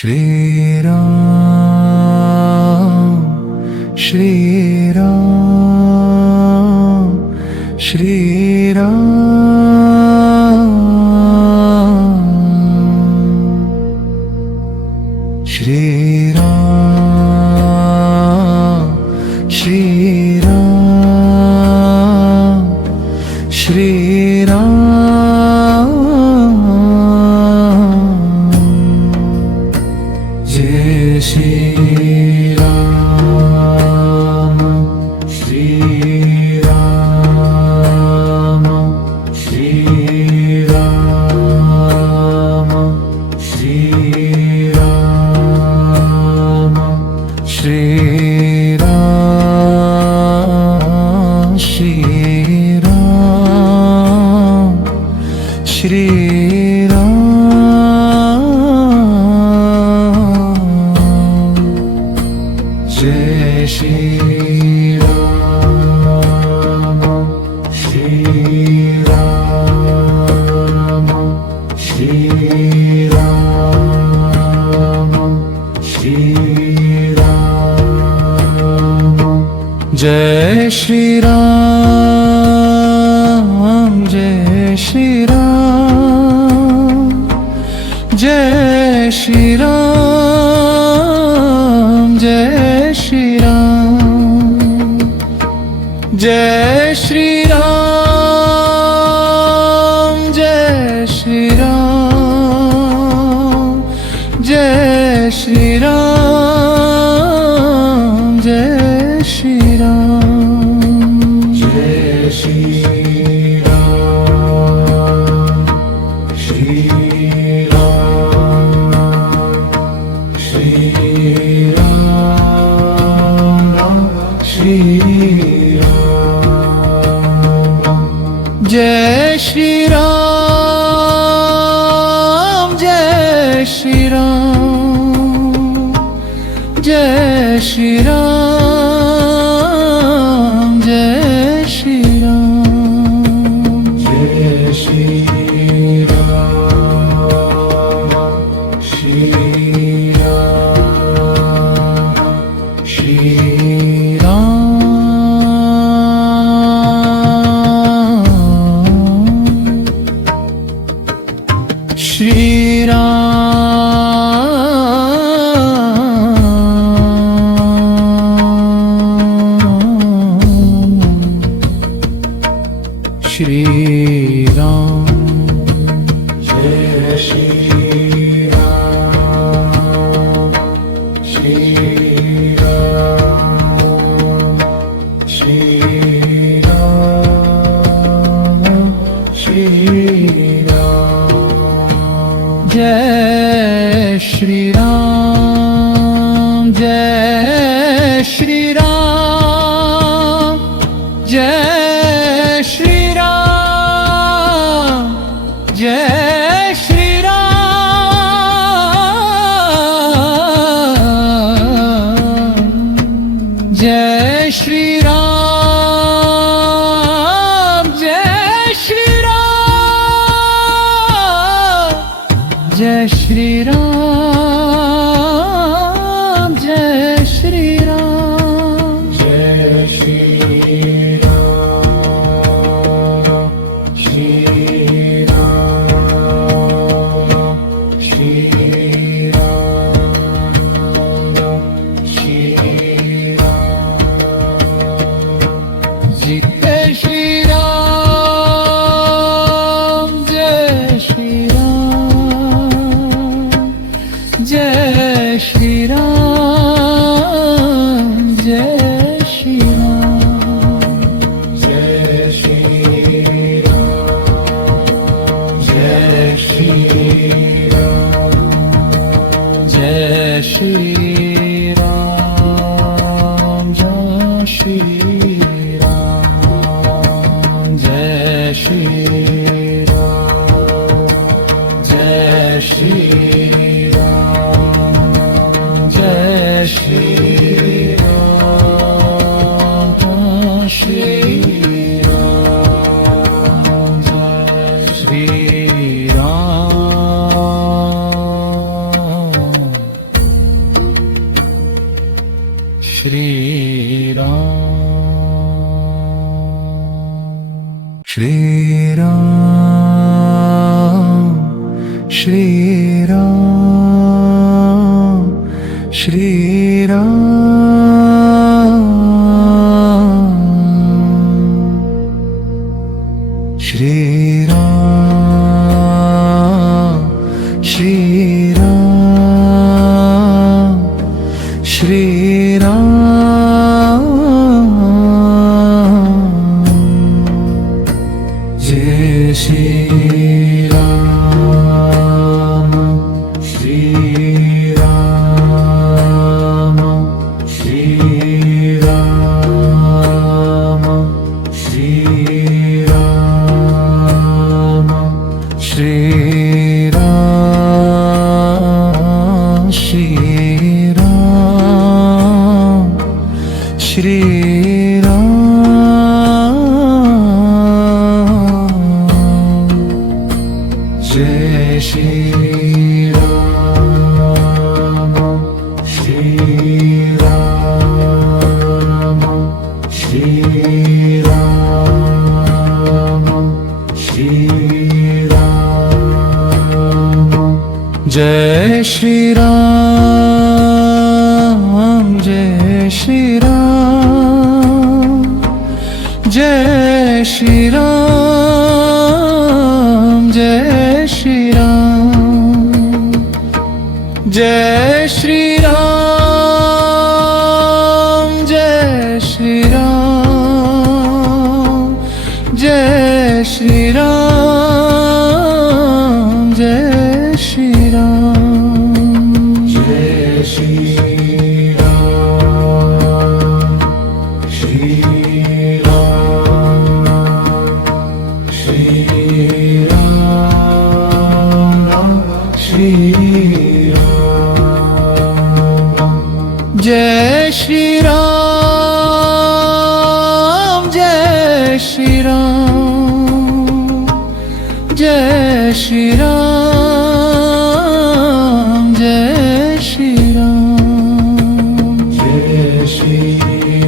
Shriram Shriram Shriram Shriram Shriram Shriram Jai Shri Ram Shriram Shriram Shriram Shriram Shriram Shriram Jai Shri Ram Shriram Shriram Shriram Jai Shri Ram Jai Shri Ram Jai Shri Ram Jai Shri Ram Jai Shri Ram Jai Shri Ram Jai Shri Ram Jai Shri Ram Jai Shri Ram Shri Ram Shri Ram Shri Ram Jai Shri Ram Jai Shri Ram Jai Shri Ram Jai Shri Ram Jai Shri Ram Shri Ram Shri Shri Ram Shri Ram Jai Shri Ram Shri Ram Shri Ram Shri Ram Jai Shri Ram Jai Shri Ram Jai Shri Ram Jai Shri Ram Jai Shri Ram Jai Shri Ram Jai Shri Ram Jai Shri Ram Jai Shri Ram Shri Ram Shri Ram Shri Ram Jai Shri Ram Jai Shri Ram Jai Shri Ram Jai Shri Ram Jai Shri Ram Jai Shri Ram Jai Shri Ram Jai Shri Ram Jai Shri Ram Jai Shri Jai Shri Ram Jai Shri Ram Jai Shri Ram Shriram Shriram Shriram Shriram Shriram Shriram Shriram Jai Shriram Shriram Shriram Shriram Shriram Shriram Shriram Jai Shriram Shriram Shriram Shriram Jai Shriram Jai Shriram Jai Shriram Jai Shriram Jai Shriram Jai Shriram Jai Shriram Jai Shriram Jai Shriram Shriram Shriram Shriram Jai Shriram Jai Shriram Jai Shriram Jai Shriram Jai Shriram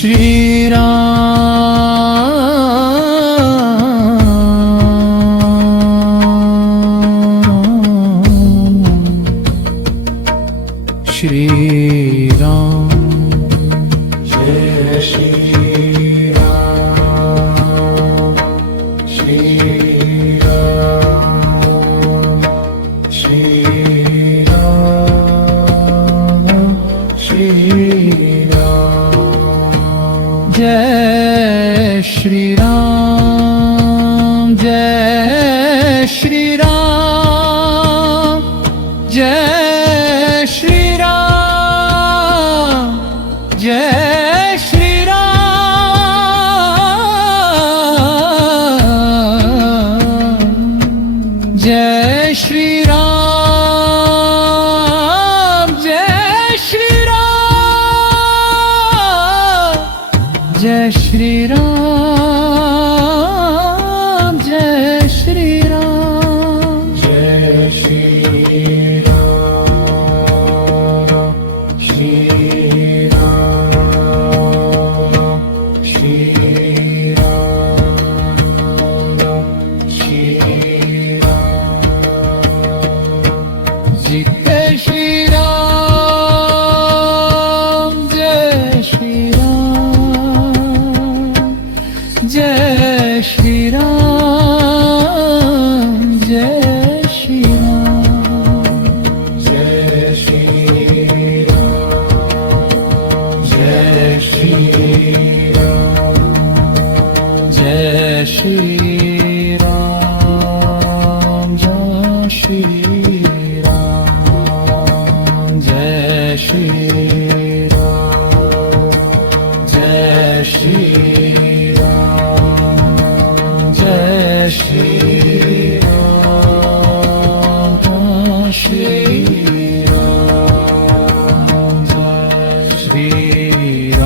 Shriram Shriram Jai Shriram Shriram Shriram Shriram Jai Shriram Jai Shriram Jai Shriram Jai Shriram Jai Shriram Jai Shriram Jai Shriram Jai Shriram Jai Shriram Shriram Shriram Shriram Jai Shriram Jai Shriram Jai Shriram Jai Shriram Jai Shriram Jai Shriram Jai Shriram Jai Shriram Jai Shriram Jai Shriram Jai Shriram Jai Shriram Jai Shriram